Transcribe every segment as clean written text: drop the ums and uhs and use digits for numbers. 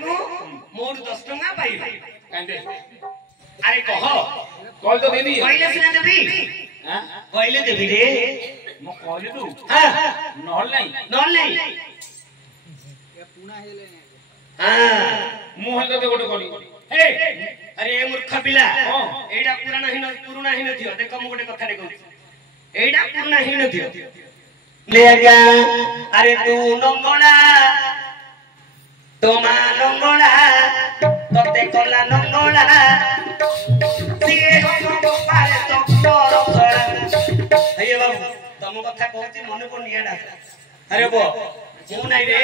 मोर 10 टका पाइबे कांदे अरे कह कॉल तो देबी कहले सिना देबी हां कहले देबी रे मो कहले तू हां नहल नहीं ये पुना हेले हां मुहल तो गोटे करी ए अरे मूर्ख पिला एडा पुराना हिन थियो देख मु गोटे कथा कहू एडा पुराना हिन थियो लेगा अरे तू नंगला तोमा नंगला तते कला नंगला सिए हो पारे तो तोर खड़ा हे बाबू तम कथा कहती मन को नियाडा अरे बो मु नाही रे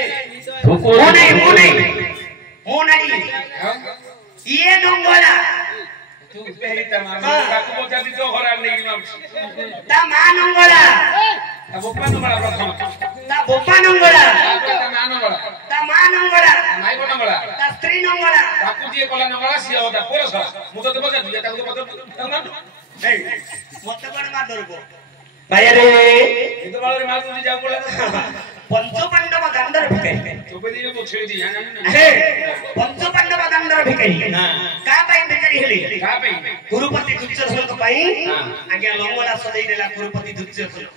मु नाही ये नंगला तू पेरी तमाम काकू बोलती तो खराब नहीं ता मा नंगला ता बोपा नंगला प्रथम ता बोपा नंगला ता मा नंगला नाई को नंगला ता स्त्री नंगला काकू जी कला नंगला सिया होता पोरस मु तो बजा दिया ताको बजा ए मत बड़ मार दरको भाई रे ये तो बालरे मार तुझे जाऊ बोला पंच पांडव दांडर भिकाई चोपे दिए को छेड़ी दी जाना हे पंच पांडव दांडर भिकाई हां का पई भिकारी हेली का पई गुरुपति दुर्योधन को पई आज्ञा लंगला सदै देला गुरुपति दुर्योधन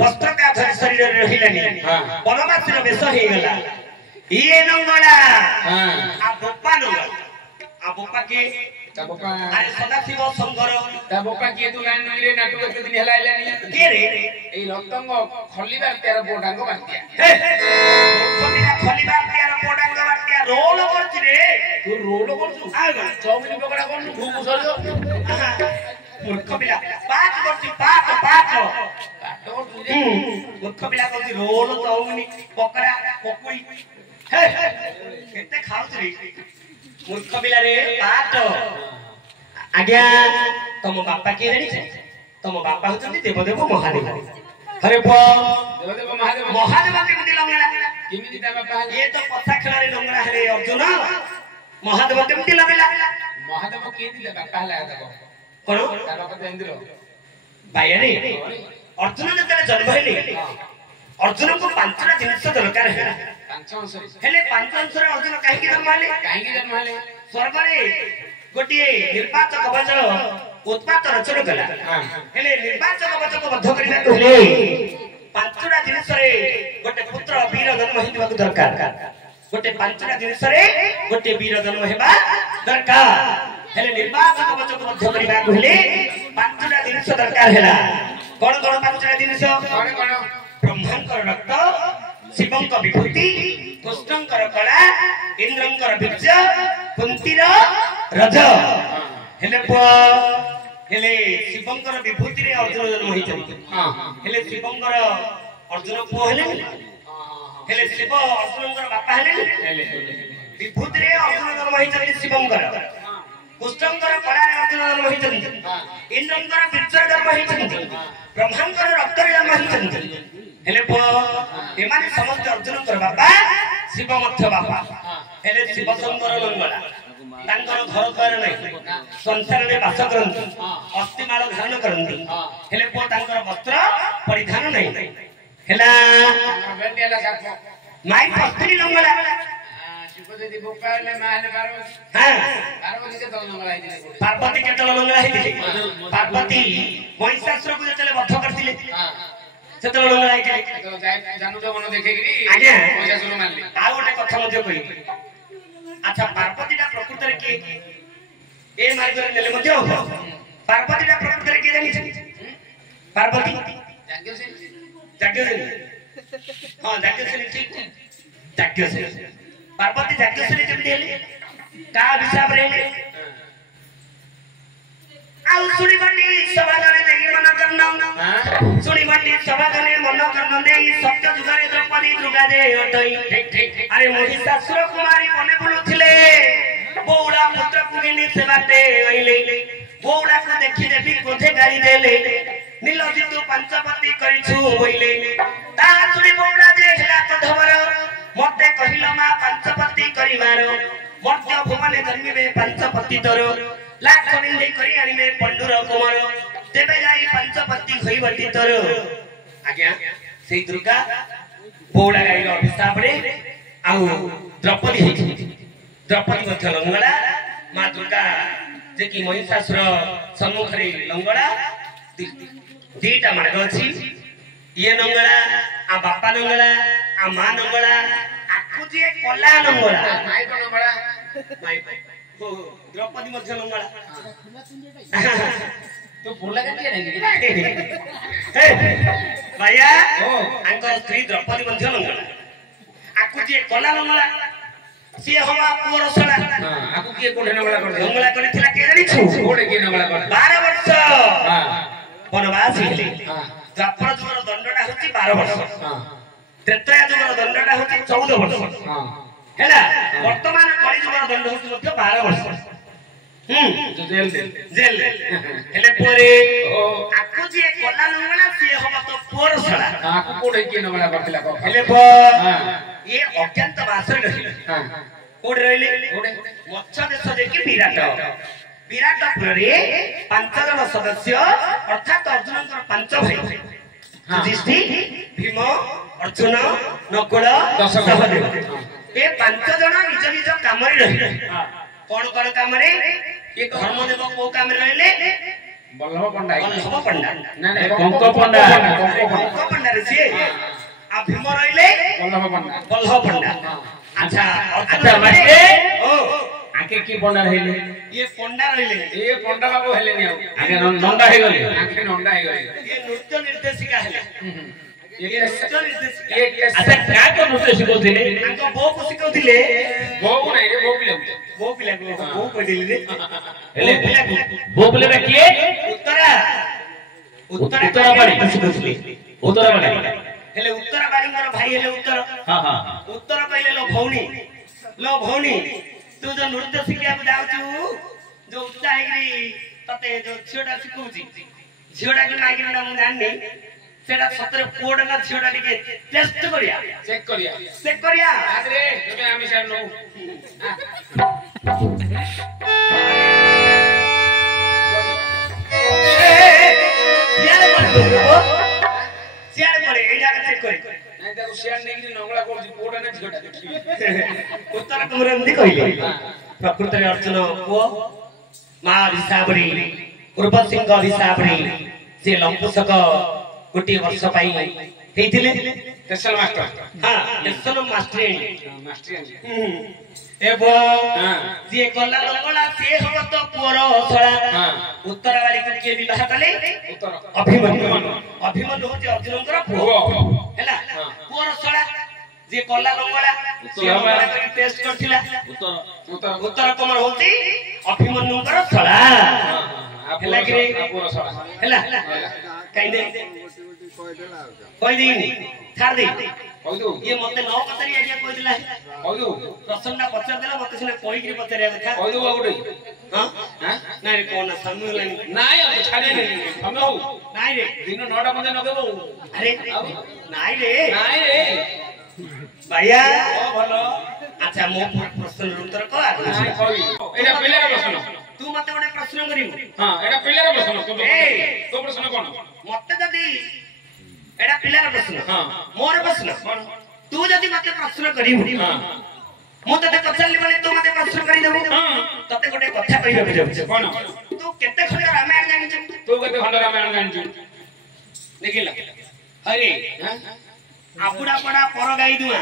वस्त्र का धर शरीर रे रहिलानी बनवासी रो बेस हे गेला ये नंगला हां आ बोपा के ता बोपा अरे सदा शिव संगर ता बोपा के तू गान रे नाटक के दिन हला आइलानी के रे ए रक्तंग खलीबार तेरा बोडांग बांतिया मूर्खमिला खलीबार तेरा बोडांग बांतिया रोल करछि रे तू रोल करछु आ चौमिन पकड़ा करनु भूख सरियो मूर्खमिला पाक करछि पाक मूर्खमिला कहछि रोल चौमिन पकड़ा पकुई हे केते खाउछ रे मूर्खमिला रे पाट आज्ञा तम बापा के जानि तम बापा होचंती देवदेव महादेव अरे पो देवदेव महादेव केमति लंगला केमिति ता बापा ये तो कथा खेला रे लंगला रे अर्जुन महादेव केमति लगेला महादेव के दिले बापा हला देखो कोन ता बापा इंद्र भाई रे अर्जुन जते जन्म हेले अर्जुन को पांचटा जिनिस दरकार है पांच अंश हेले पांच अंश रे अर्जुन काहे की जन्म हेले स्वर्ग रे गोटिए निर्वाचक कवच उत्पात रचना कला हेले निर्वाचक कवच को बद्ध करिना हेले पांचटा जिनिस रे गोटे पुत्र वीर जन्म हेबा दरकार गोटे पांचटा जिनिस रे गोटे वीर जन्म हेबा दरकार हेले निर्वाचक कवच को बद्ध करिबा हेले पांचटा जिनिस दरकार हेला कोन पांचटा जिनिस कोन ब्रह्मांकर रक्त शिवंकर विभूति कृष्णंकर कला इंद्रंकर बीर्य कुंतीर रज हेले शिवंकर विभूति रे अर्जुन जन्म होइछथि हेले शिवंकर अर्जुन पो हेले शिव अर्जुनंकर बापा हेले विभूति रे अर्जुन जन्म होइछथि शिवंकर कृष्णंकर कला रे अर्जुन जन्म होइछथि इंद्रंकर बीर्य जन्म होइछथि ब्रह्मांकर रक्त रे जन्म होइछथि हेले पो एमाने समस्त अर्जुनंकर बापा शिव मध्य बापा हेले शिव शंकर लंगला तांकर घर द्वार नै संसार रे वास करंती अस्थिमाल धारण करंती हेले पो तांकर वस्त्र परिधान नै हेला बेटियाला साथ माई पस्त्री लंगला शिव देदी बोपाले माले पार्वती हां पार्वती के तल लंगला आइले पार्वती के तल लंगला आइले पार्वती महिषासुर को जतले वध करथिले हां सेतल लंगला आइले तो जानू तो मन देखिगिरी आज्ञा महिषासुर मारले आ गोटे कथा मध्ये कहि अच्छा पार्वतीटा प्रकृति रे के ए मार्ग रे नेले मध्ये पार्वतीटा प्रकृति रे के जानि छै पार्वती जाग्य से हां जाग्य से ठीक जाग्य से पार्वती जाग्य से केमति हेले का हिसाब रे आउ सुनी बंडी सभा जने देई मन करन हां सुनी बंडी सभा जने मन करन देई सत्य जुगारे द्रौपदी दुर्गा दे हटई ठीक अरे महिषासुर कुमारी बने बुलुथिले बौड़ा पुत्र को गिनी से बाटे आइले बौड़ा को देखि देवी कोठे गाड़ी देले नीलजी तू पंचपति करिछु होइले ता सुनी बौड़ा जे हेला तो धवर मते कहिलो मा पंचपति करिवार मध्य भुवने जन्मिबे पंचपति तोर लाख निंदे करी आनिमे पंडुर कुमार तेबे जाई पंचपति होइबटी तोर आज्ञा सेई दुर्गा बौड़ा गाईर अभिशाप रे आउ द्रौपदी हेछि द्रौपदी मध्य लंगड़ा माँ दुर्गा जे कि महिषासुर सम्मुखरे लंगड़ा दीटा मार्ग अछि ये लंगड़ा आ बापा लंगड़ा आ माँ लंगड़ा आकु जे कला लंगड़ा माई कोन बड़ा माई ओ द्रौपदी मध्य लंगड़ा तो पुरला काटिया नहीं भैया ओ आंको स्त्री द्रौपदी मध्य लंगड़ा आकु जे कला लंगड़ा सी हवा पुअर सला हां आकु के कोन नंगला कर लंगड़ा करथिला के जानि छु कोडे के नंगला कर 12 वर्ष हां वनवास हेले हां द्वापर जुगर दंडटा होची 12 वर्ष हां त्रेतया जुगर दंडटा होची 14 वर्ष हां हैला वर्तमान कली जुगर दंड होची मध्य 12 वर्ष जो जेल हेले पोरे ओ आकु जे कला लंगड़ा सी हवा तो पुअर सला आकु कोडे के नंगला करथिला को हेले पो हां ये अत्यंत बासर रहिले हां कोड रहिले कोडे मच्छ देश देखि विराटपुरे 5 जन सदस्य अर्थात अर्जुनकर 5 भाई युधिष्ठिर भीम अर्जुन नकुल सहदेव ए 5 जन निज निज काम रे रहिले कोन काम रे ये धर्मदेव को काम रे रहिले बल्लभ पंडा ना ना कंक पंडा रे से आ भीम रहिले बल्लभ पंडा अच्छा मास्टर ओ आके की पंडा हेले ये पंडा रहिले ये पंडा बाबू हेले नि आके नंदा हे गले आके नंदा हे गले ये नृत्य निर्देशिका हेले ये नृत्य निर्देशिका ये अच्छा क्या को नृत्य सिखौथिले तांको बो को सिखौथिले बोउ नै रे बो पिला बो पडिले रे हेले बोबले में किए उत्तरा बाड़ी सिखौथिले उत्तरा बाड़ी हेले उत्तरा बाड़ींगर भाई हेले उत्तर हां हां उत्तर पहिले लो भौनी तू जो नृत्य शिखिया को जाउछु जो उत्साही तते जो छियोटा सिखौछि छियोटा कि मागिर ना मु जाननी सेटा सतरे कोड ना छियोटा टिके टेस्ट करिया चेक करिया आदरे तबे आमी सार नो सियाड़ पड़े ए जाके चेक करी নাই দেখো শেয়ার নেই কি নংলা করছি কোটা না ঝিটা দেখি उत्तर कुमरंदी कहिले प्रकृति अर्जुन पुओ मां विसाबरी पूर्व सिंह विसाबरी से लंकुशक गोटी वर्ष पाई हेतिले स्पेशल मास्टर हां लेसन मास्टरी मास्टर एबो हां जे गला लंगला से हम तो पुरो छळा हां उत्तर वाली को के विवाह कले उत्तर अभिमन्यु होते अर्जुनकर पुओ हैला पुरो छळा जे गला लंगला से हमरा करी टेस्ट करथिला उत्तर कमर होती अभिमन्युकर छळा हैला कि पूरा सारा हैला कहि दे कोइ दिन छाड़ दे कहि दो ये मते न पतरी आज्ञा कोइ दिला कहि दो प्रश्नटा पचार देला मते सिना कोइ कि पचारिया କଥା कहि दो बाबूटे हां हां नाइ कोन सामने लाइन নাই আমি ছাড়ে নেই আমি হও नाइ रे দিন 9টা পর্যন্ত নগেবো अरे नाइ रे নাই রে भैया ও ভালো अच्छा मो प्रश्न उत्तर को নাই কই এটা পিলার প্রশ্ন तू मते ओडे प्रश्न करिवु हां এটা পিলার প্রশ্ন তো প্রশ্ন কোন मते जदी एडा पिलार प्रश्न हां मोर प्रश्न तू जदी मते प्रश्न करिवु हां मो तते पचारली बले तू मते प्रश्न करि देबु हां तते गोटे कथा कहिबे जाउछ कोन तू केते खंड रामायण जानिछ तू कते खंड रामायण जानछु देखिला अरे हां आपुडा पडा पर गाई दुआ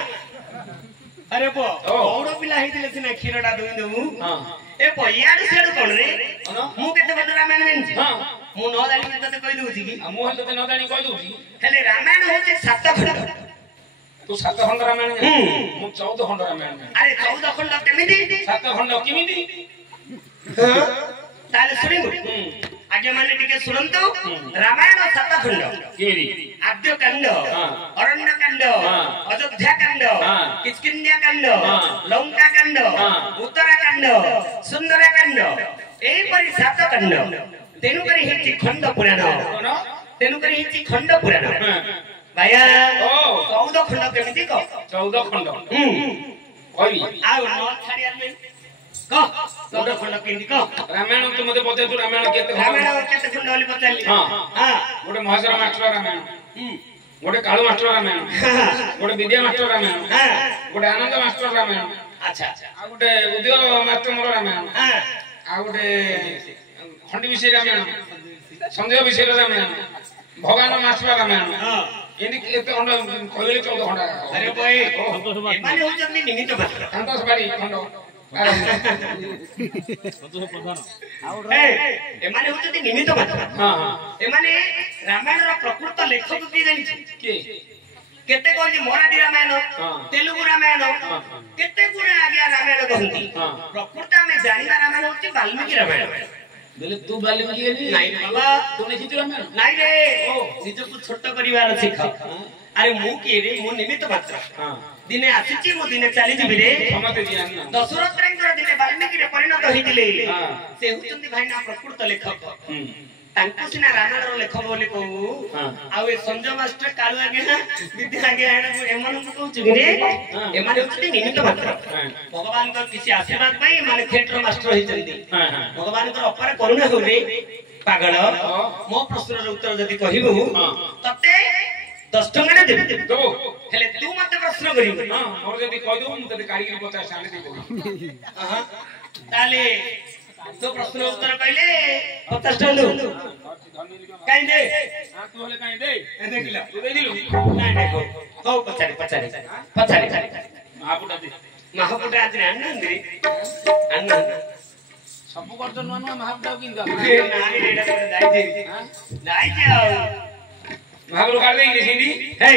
अरे बो औडो पिला हेतिले सिना खीरडा दुई देबु हां ए बयाड सेड कोन रे कोन मु केते खंड रामायण जानिछ हां मु न जानि तते कहि दउछि कि मु हल तते न जानि कहि दउछि हेले रामायण होचे 7 खंड तू 7 खंड रामायण मु 14 खंड रामायण अरे 14 खंड केमिति 7 खंड किमिति हां ताले सुनिबु आगे माने टिके सुनंतु रामायण 7 खंड किमिति आद्य कांड अरण्य कांड अयोध्या कांड किष्किंध्या कांड लंका कांड उत्तरा कांड सुंदरा कांड एई परि 7 कांड तेनु करी हेची खंड पुराण तेनु करी हेची खंड पुराण भाया 14 खंड केमिति को 14 खंड कहि आ न छाड़िया में को 14 खंड केमिति को रामायण तो मते पते तू रामायण केते रामायण केते खंड वाली पचाली हां गोटे महाशर मास्टर रामायण गोटे काळू मास्टर रामायण गोटे विद्या मास्टर रामायण गोटे आनंद मास्टर रामायण ଆଚ୍ଛା ଆଉ ଗୋଟେ ଉଦୟ ମାଷ୍ଟର ରାମାୟଣ ହଁ ଆଉ ଗୋଟେ ଖଣ୍ଡି ବିଷୟ ରାମାୟଣ ସନ୍ଦେହ ବିଷୟରେ ରାମାୟଣ ଭଗବାନ ମାଷ୍ଟର ରାମାୟଣ ହଁ ଏମିତି କେତେ ଖଣ୍ଡ କହିଲେ 14 ଖଣ୍ଡ ଆରେ ଭାଇ ଏମାନେ ହଉଛନ୍ତି ନିମିତ୍ତ ମାତ୍ର ସନ୍ତୋଷ ବାଡ଼ି ଖଣ୍ଡ ଏମାନେ ହଉଛନ୍ତି ନିମିତ୍ତ ମାତ୍ର ହଁ ହଁ ଏମାନେ ରାମାୟଣର ପ୍ରକୃତ ଲେଖକ କିଏ ଜାଣିଛି କିଏ କେତେ କହନ୍ତି ମରାଠୀ ରାମାୟଣ ହଁ। ତେଲୁଗୁ ରାମାୟଣ କେତେ ଗୁଣେ ଆଜ୍ଞା ରାମାୟଣ କହନ୍ତି ହଁ। ପ୍ରକୃତ ଆମେ ଜାଣିବା ରାମାୟଣ ହଉଛି ବାଲ୍ମୀକି ରାମାୟଣ ବୋଲେ ତୁ ବାଲ୍ମୀକି ହେଲି ନାଇଁ ରେ ବାବା ତୁ ଲେଖିଛୁ ରାମାୟଣ ନାଇଁ ରେ ନିଜକୁ ଛୋଟ କରିବାର ଶିଖ ଆରେ ମୁଁ କିଏ ରେ ମୁଁ ନିମିତ୍ତ ମାତ୍ର ହଁ ଦିନେ ଆସିଛି ମୁଁ ଦିନେ ଚାଲିଯିବି ରେ ସମସ୍ତେ ଜାଣି ଦଶରଥଙ୍କର ଦିନେ ବାଲ୍ମୀକିରେ ପରିଣତ ହେଇଥିଲେ ହଁ। ସେ ହଉଛନ୍ତି ଭାଇନା ପ୍ରକୃତ ଲେଖକ ହୁଁ ତାଙ୍କୁ ସିନା ରାମାୟଣର ଲେଖକ ବୋଲି କହୁ ହଁ। ଆଉ ଏ ସଞ୍ଜୟ ମାଷ୍ଟର କାଳୁ ଆଜ୍ଞା ବିଦ୍ୟା ଆଜ୍ଞା ଏମାନଙ୍କୁ କହୁଛୁ କି ରେ ଏମାନେ ହଉଛନ୍ତି ନିମିତ୍ତ ମାତ୍ର ଭଗବାନଙ୍କର କିଛି ଆଶୀର୍ବାଦ ପାଇଁ ଏମାନେ ଥିଏଟର ମାଷ୍ଟର ହେଇଛନ୍ତି ହଁ ହଁ ଭଗବାନଙ୍କର ଅପାର କରୁଣା ହଉନି ପାଗଳ ମୋ ପ୍ରଶ୍ନର ଉତ୍ତର ଯଦି କହିବୁ ତତେ 10 ଟଙ୍କା ଦେବି ଦବୁ ହେଲେ ତୁ ମତେ ପ୍ରଶ୍ନ କରିବୁ ହଁ ମୋର ଯଦି କହିଦେବୁ ମୁଁ ତତେ କାଢିକି 50 ଆଣି ଦେଇଦେବି ତାହେଲେ ତୋ ପ୍ରଶ୍ନ ଉତ୍ତର କହିଲେ 50 ଟଙ୍କା ଦଉ କାଇଁ ଦେ ତୁ ହେଲେ କାଇଁ ଦେ ଦେଖିଲ ତୁ ଦେଇଥିଲୁ ନାଇଁ ନାଇଁ ହଉ ପଚାରି ମହାପୁଟା ଦେ ମହାପୁଟା ଆଜି ଆଣିନାହାନ୍ତି ସବୁ କରୁଛ ନୂଆ ନୂଆ ମହାପୁଟାକୁ କିନ୍ତୁ ଯାଇଛି ଆଉ ମହାପୁର କାଢି ଦେଇକି ସିନ୍ଧି ହେଇ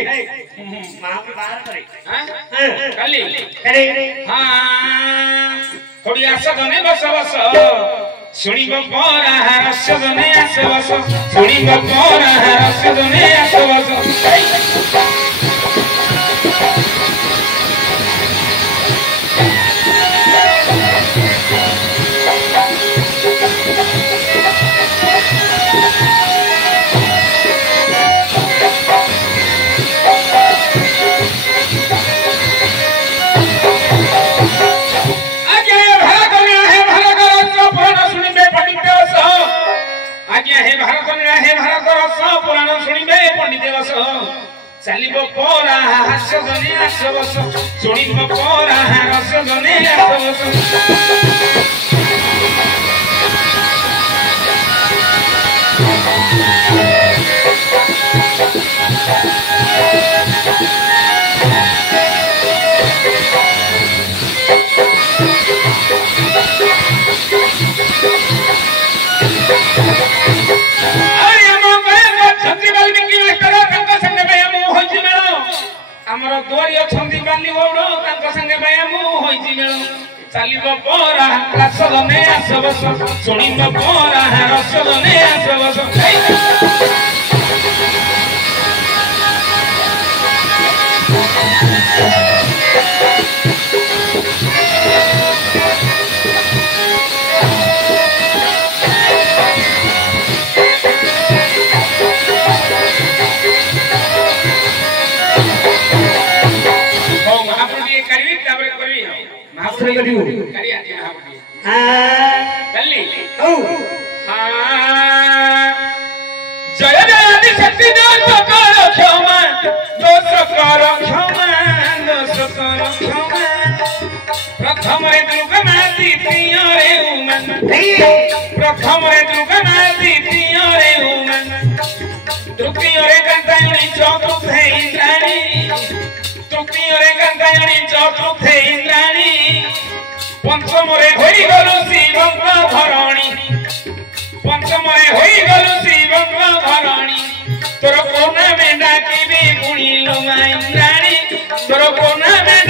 ମହାପୁର ବାହାର କରେ କାଲି ଆରେ ହଁ କୋଡ଼ି ଆସ ଜନେ ବସ ବସ ଶୁଣିବ ପରା ରସ ଜନେ ଆସ ବସ ଶୁଣିବ ପରା ରସ ଜନେ ଆସ ବସ ଚାଲିବ ପରା ହାସ ଜନେ ଆସ ବସ ଶୁଣିବ ପରା ରସ ଜନେ ଆସ ବସ ଆମର ଦୋରି ଅଛନ୍ତି ବାଲି ଗୌଡ଼ ତାଙ୍କ ସାଙ୍ଗେ ଭାଇ ମୁଁ ହୋଇଛି ବେଳ ଚାଲିବ ପରା ରସ ଜନେ ଆସ ବସ ଶୁଣିବ ପରା ରସ ଜନେ ଆସ ବସ जय जय शक्ति दोष कर क्षमा प्रथम रे दुर्गा माती प्रिय रे उमन प्रथम रे दुर्गा माती प्रिय रे उमन तृतीय रे कंतायणी चतुर्थे इंद्राणी तृतीय रे कंतायणी चतुर्थे इंद्राणी पंचम रे होई गलु शिवंग धरणी पंचम रे होई गलु शिवंग धरणी तोर कोना में डाकी भी पुणी लो इंद्राणी तोर कोना में